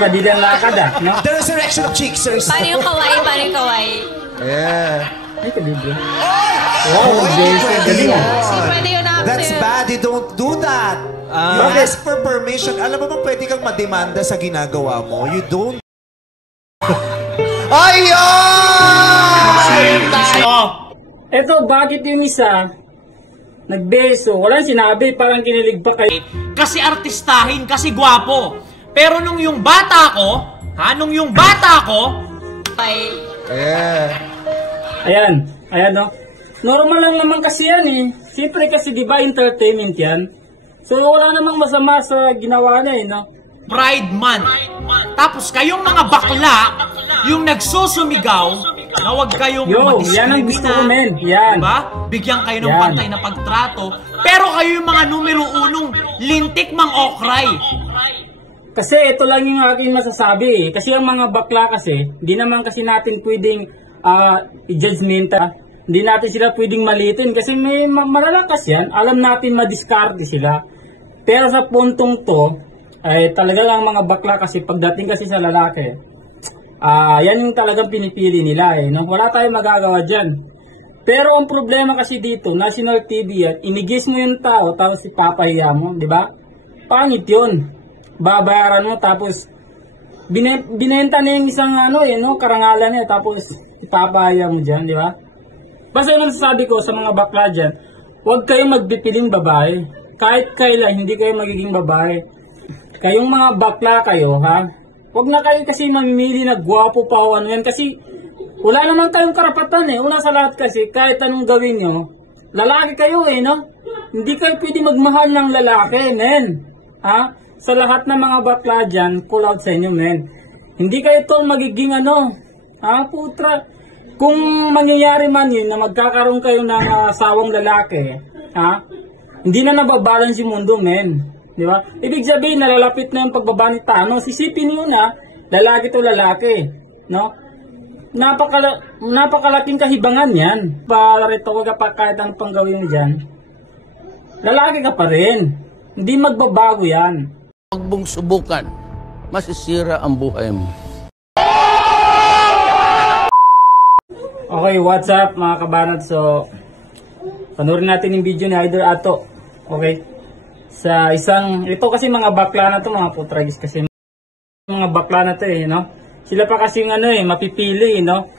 pa din ang lakad no? The resurrection of Cheeksers. Paano yung kawaii? Paano yung kawaii? Yeah. Ay, kalibre. Wow, galing Pwede yun natin. That's bad. You don't do that. You ask for permission. Alam mo ba pwede kang mademanda sa ginagawa mo? You don't. Ayun! Eto, bakit yung isa nagbeso? Walang sinabi, parang kinilig pa kayo. Kasi artistahin, kasi gwapo. Pero nung yung bata ko, Ayan, no? Normal lang naman kasi yan eh. Siyempre kasi di ba entertainment yan? So wala namang masama sa ginawa niya no? Pride Month. Tapos kayong mga bakla, yung nagsusumigaw, na huwag kayong yan ang gusto ko, men. Yan. Diba? Bigyan kayo ng pantay na pagtrato. Pero kayo yung mga numero unong lintik mang okray. Kasi ito lang yung aking masasabi eh. Kasi ang mga bakla kasi, hindi naman kasi natin pwedeng i-judgmental. Hindi natin sila pwedeng malitin. Kasi may malalakas yan. Alam natin madiskarte sila. Pero sa puntong to, ay talaga lang mga bakla kasi pagdating kasi sa lalaki, yan yung talagang pinipili nila eh. No? Wala tayong magagawa dyan. Pero ang problema kasi dito, national TV yan, inigis mo yung tao tapos ipapahiya mo, di ba? Pangit yun. Babayaran mo tapos binenta na yung isang karangalan niya tapos ipapahiya mo dyan, di ba? Basta yung sasabi ko sa mga bakla dyan, huwag kayong magbipiling babae. Kahit kailan, hindi kayo magiging babae. Kayong mga bakla kayo, ha? Huwag na kayo kasi mamimili na gwapo pa o ano yan. Kasi wala naman tayong karapatan eh. Una sa lahat kasi, kahit anong gawin nyo, lalaki kayo eh, no? Hindi kayo pwede magmahal ng lalaki, men. Ha? Sa lahat ng mga bakla dyan, call out sa inyo, men. Hindi kayo tol magiging putra. Kung mangyayari man yun na magkakaroon kayo ng asawang lalaki, ha? Hindi na nababalance yung mundo, men. Di ba? Ibig sabihin, nalalapit na yung pagbaba ni Thanos. Isipin nyo na, lalaki to lalaki. No? Napakalaking kahibangan yan. Parito ka pa kahit ang panggawin mo dyan. Lalaki ka pa rin. Hindi magbabago yan. Huwag mong subukan. Masisira ang buhay mo. Okay, what's up mga kabanat? So, panoorin natin yung video ni Idol Ato. Okay? Sa ito kasi mga bakla na to, mga putragis kasi mga bakla na to eh, no? Sila pa kasi mapipili, no?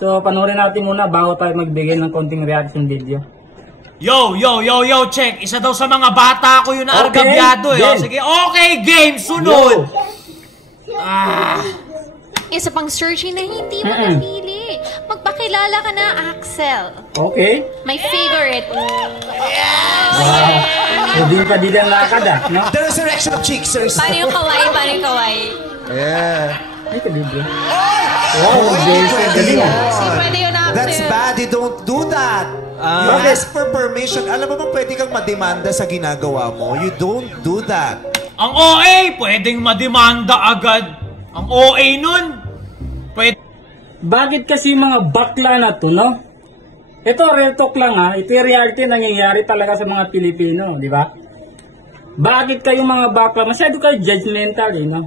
So, panoorin natin muna bago tayo magbigay ng konting reaction video. Yo, check. Isa daw sa mga bata ko yun na argabyado eh. Game. Sige, okay, game, sunod. Isa pang searching na hindi mo napili. Magpakilala ka na, Axel. Okay. My favorite. Hindi pa din ang lakad no? The resurrection of Cheeksers. Paano yung kawaii? Paano yung kawaii? Yeah. Ay, kalibre. Wow, galing Pwede yun natin. That's bad. You don't do that. You ask for permission. Alam mo ba pwede kang mademanda sa ginagawa mo? You don't do that. Ang OA, pwedeng mademanda agad. Ang OA nun, pwede. Bakit kasi mga bakla na to, no? Ito, real talk lang ha. Ito yung reality nangyayari talaga sa mga Pilipino, di ba? Bakit kayo mga bakla? Masyado kayo judgmental, no?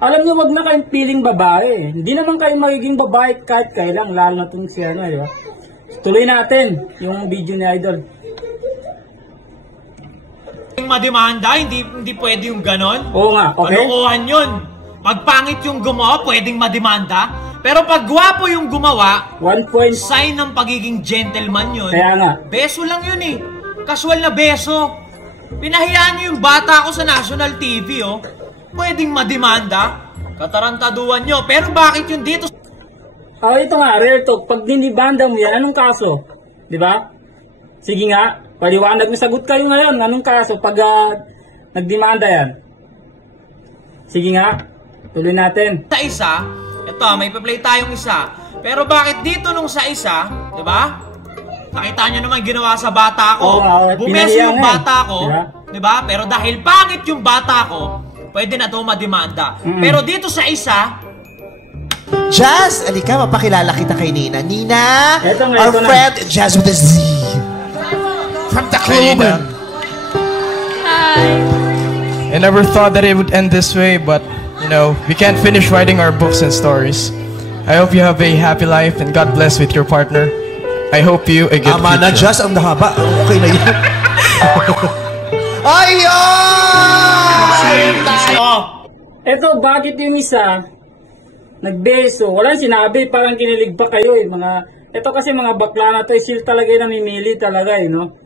Alam niyo, wag na kayong piling babae. Hindi naman kayo magiging babae kahit kailang, lalo na itong siya, di ba? Tuloy natin yung video ni Idol. Mademanda, hindi pwede yung ganon. Oo nga, okay. Kalokohan yun. Pag pangit yung gumawa, pwedeng mademanda. Pero pag gwapo yung gumawa, 1 point. sign ng pagiging gentleman yun. Kaya nga. Beso lang yun eh. Casual na beso. Pinahiyaan nyo yung bata ko sa national TV, oh. Pwedeng mademanda. Katarantaduan nyo. Pero bakit yun dito? Ito nga, real talk. Pag dinibanda mo yan, anong kaso? Di ba? Sige nga, paliwanag mo. Sagot kayo ngayon. Anong kaso pag nagdemanda yan? Sige nga, tuloy natin. Sa isa, ito, may pa-play tayong isa. Pero bakit dito nung sa isa, di ba? Nakita nyo naman ginawa sa bata ko. Bumeso yung bata ko, di ba? Pero dahil pangit yung bata ko, pwede na ito mademanda. Pero dito sa isa, Jazz, alika, mapakilala kita kay Nina. Nina, our ito friend, Jazz with a Z. From Tacloban. Hi. I never thought that it would end this way, but you know, we can't finish writing our books and stories. I hope you have a happy life and God bless with your partner. I hope you a good Ama na future. Diyos, ang haba. Okay na yun. Ayun! Eto, bakit yung isa, nagbeso, walang sinabi, parang kinilig pa kayo eh, ito kasi mga bakla na to, sila talaga yung namimili talaga eh, no?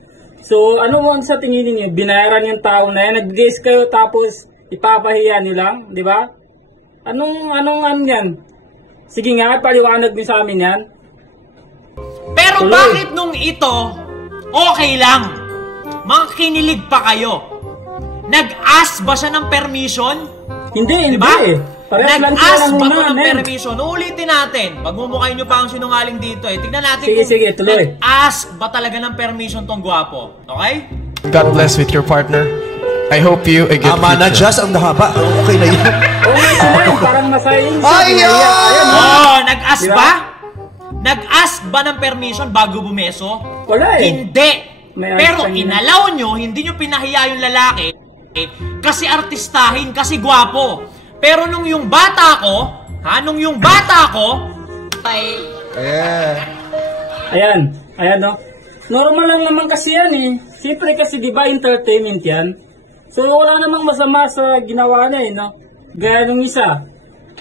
So, ano mo sa tingin niyo? Binayaran yung tao na yan, nag-guess kayo tapos ipapahiya nyo lang, di ba? Anong yan? Sige nga, paliwanag din sa amin yan. Pero bakit nung ito, okay lang? Mga kinilig pa kayo. Nag-ask ba siya ng permission? Hindi Diba? eh. Nag-ask ba ito ng permission? Uulitin natin. Pagmumukhain nyo pa ang sinungaling dito eh. Tignan natin sige, tuloy. nag-ask ba talaga ng permission tong gwapo. Okay? God bless with your partner. I hope you a good Ama na future. Diyos, ang haba. Okay na yun. Parang masayin siya. Ayun! Nag-ask Diba? ba? Nag-ask ba ng permission bago bumeso? Wala eh. Hindi. May Pero ask kanina. inalaw nyo, hindi nyo pinahiya yung lalaki kasi artistahin, kasi gwapo. Pero nung yung bata ko, Ayan no. Normal lang naman kasi yan eh. Siyempre kasi di ba entertainment yan. So wala namang masama sa ginawa niya eh, no. Gaya nung isa.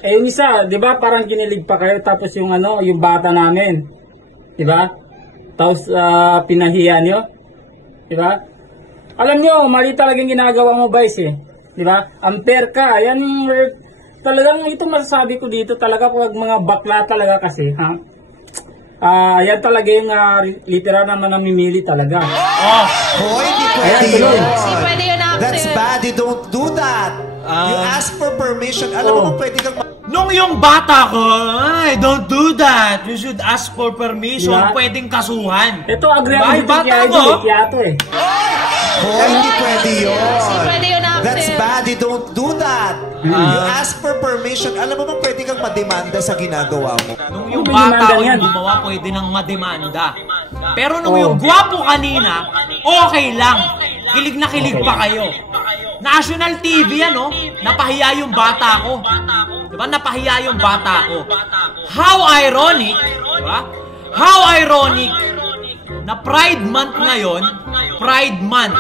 Yung isa, di ba parang kinilig pa kayo tapos yung yung bata namin. Di ba? Tapos pinahiya niyo. Di ba? Alam niyo, mali talagang ginagawa mo, Vice eh. Di ba? Unfair ka. Yan talagang ito masasabi ko dito talaga pag mga bakla talaga kasi, ha? Yan talaga yung literal na mga mimili talaga. Hoy, hindi pwede Ayan, yun. tuloy. Hindi pwede yun, Axel. That's bad. You don't do that. You ask for permission. Alam mo pwede kang... nung yung bata ko, ay, don't do that. You should ask for permission. Diba? Pwedeng kasuhan. Ito, agree Diba? ako Yung dito bata kaya ko, Yato eh. Hoy, hindi pwede yun. Hindi pwede yun, Axel. That's bad. You don't do that. You ask for permission. Alam mo pwede kang mademanda sa ginagawa mo. nung yung May bata demanda ko yan. yung gumawa, pwede nang mademanda. Pero nung yung gwapo kanina, okay lang. Kilig na kilig pa kayo. National TV yan, oh. Napahiya yung bata ko. Diba? Napahiya yung bata ko. How ironic, diba? How ironic na Pride Month ngayon, Pride Month.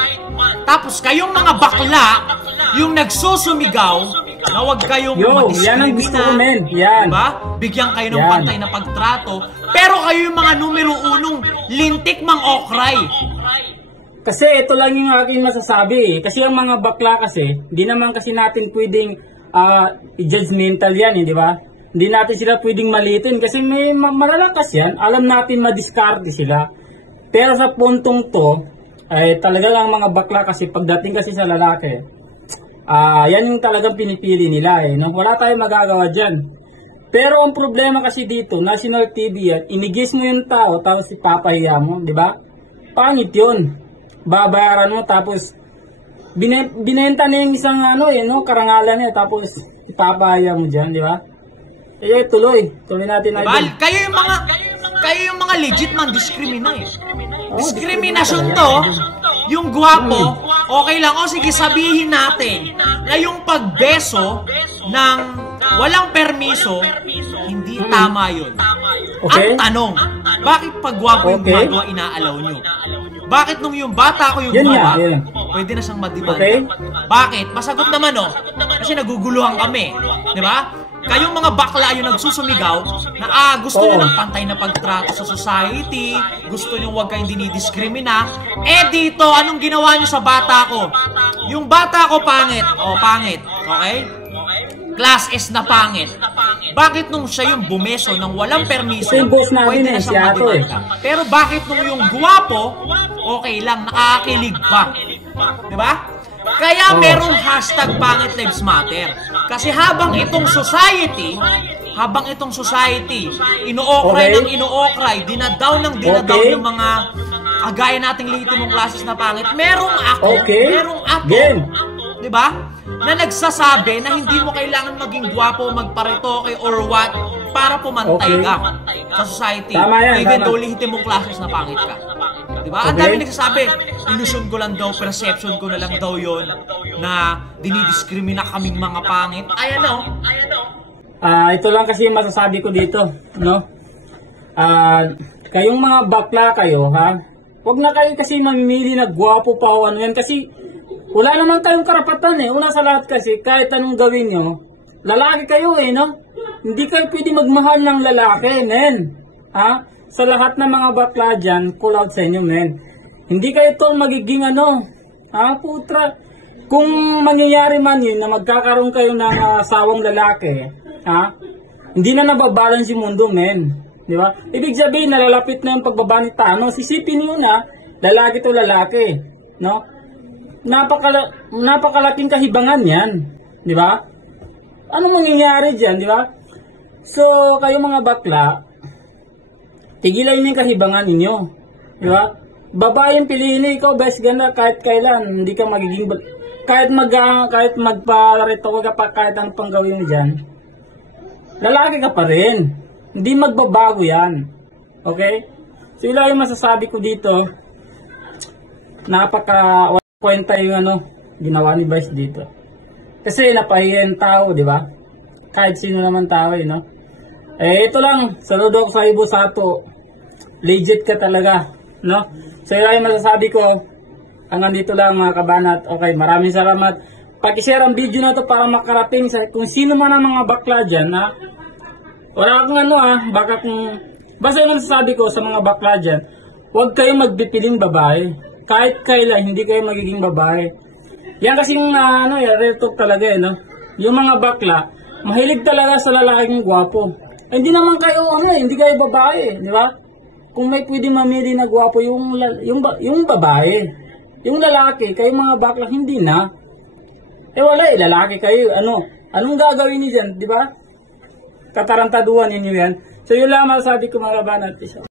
Tapos kayong mga bakla, yung nagsusumigaw, na huwag kayong Yan ang gusto ko, men. Yan. Diba? Bigyan kayo ng Yan. pantay na pagtrato. Pero kayo yung mga numero unong lintik mang okray. Kasi ito lang yung aking masasabi eh. Kasi ang mga bakla kasi, hindi naman kasi natin pwedeng judgmental yan eh, di ba? Hindi natin sila pwedeng malitin kasi may malalakas yan. Alam natin madiskarte sila. Pero sa puntong to, ay talaga lang mga bakla kasi pagdating kasi sa lalaki, yan yung talagang pinipili nila eh. No? Wala tayong magagawa dyan. Pero ang problema kasi dito, national TV yan, inigis mo yung tao, tapos ipapahiya mo, di ba? Pangit yun. Babayaran mo, tapos binenta na yung isang karangalan niya, tapos ipapahiya mo dyan, di ba? Tuloy natin na Diba? Kayo yung mga legit man diskrimina eh. Diskriminasyon to, yung gwapo, okay lang. O sige, sabihin natin na yung pagbeso ng walang permiso, hindi tama yun. Okay. Ang tanong, bakit pag gwapo yung gumagawa, inaalaw nyo? Bakit nung yung bata ko yung gumawa, pwede na siyang madimanda? Okay. Bakit? Masagot naman kasi naguguluhan kami. Di ba? Kayong mga bakla yung nagsusumigaw na gusto nyo ng pantay na pagtrato sa society, gusto nyo huwag kayong dinidiskrimina. Dito, anong ginawa nyo sa bata ko? Yung bata ko pangit. Pangit. Okay? Class S na pangit. Bakit nung siya yung bumeso ng walang permiso, pwede na siyang madimanda? Pero bakit nung yung guwapo, okay lang, nakakilig pa? Diba? Kaya merong hashtag Pangit Lives Matter. Kasi habang itong society, ino-okray ng ino-okray, dinadaw yung mga kagaya nating legitimong classes na pangit, merong ako. Diba? na nagsasabi na hindi mo kailangan maging gwapo, magparitoke or what para pumantay ka sa society. Tama yan, Even tama. though lehitimong classes na pangit ka. Diba? Ang dami nagsasabi, illusion ko lang daw, perception ko na lang daw yon na dinidiskrimina kaming mga pangit. Ay ano? Ito lang kasi yung masasabi ko dito, no? Kayong mga bakla kayo, ha? Huwag na kayo kasi mamimili na gwapo pa o ano yan kasi wala naman kayong karapatan eh. Una sa lahat kasi, kahit anong gawin nyo, lalaki kayo eh, no? Hindi kayo pwede magmahal ng lalaki, men. Ha? Sa lahat ng mga bakla dyan, call out sa inyo, men. Hindi kayo tol magiging ano, ha? Putra. Kung mangyayari man yun na magkakaroon kayo ng asawang lalaki, ha? Hindi na nababalance yung mundo, men. Di ba? Ibig sabihin, nalalapit na yung pagbaba ni Thanos. Isipin nyo na, lalaki to lalaki, no? Napakalaking kahibangan yan, di ba? Anong mangyayari dyan, di ba? So, kayo mga bakla, tigilan nyo yung kahibangan ninyo, di ba? Babae yung piliin, ikaw best ganda kahit kailan, hindi ka magiging, kahit magparito ka pa, kahit ang panggawin mo dyan, lalaki ka pa rin, hindi magbabago yan, okay? So, ilan yung masasabi ko dito, kwenta yung ginawa ni Vice dito. Kasi napahiya yung tao, di ba? Kahit sino naman tao, no? Ito lang, saludo ko sa Ibo Sato. Legit ka talaga, no? So, yun yung masasabi ko. Hanggang dito lang mga kabanat. Okay, maraming salamat. Pag-share ang video na to para makarating sa kung sino man ang mga bakla dyan, ha? Wala akong baka kung... Basta yung masasabi ko sa mga bakla dyan, huwag kayong magbipiling babae. Kahit kailan, hindi kayo magiging babae. Yan kasing real talk talaga no? Yung mga bakla, mahilig talaga sa lalaking gwapo. Hindi naman kayo, hindi kayo babae, di ba? Kung may pwede mamili na gwapo, yung babae. Yung lalaki, kayo mga bakla, hindi na. Wala lalaki kayo, anong gagawin niyo dyan, di ba? Katarantaduhan ninyo yan. So yun lang masasabi ko mga kabanat.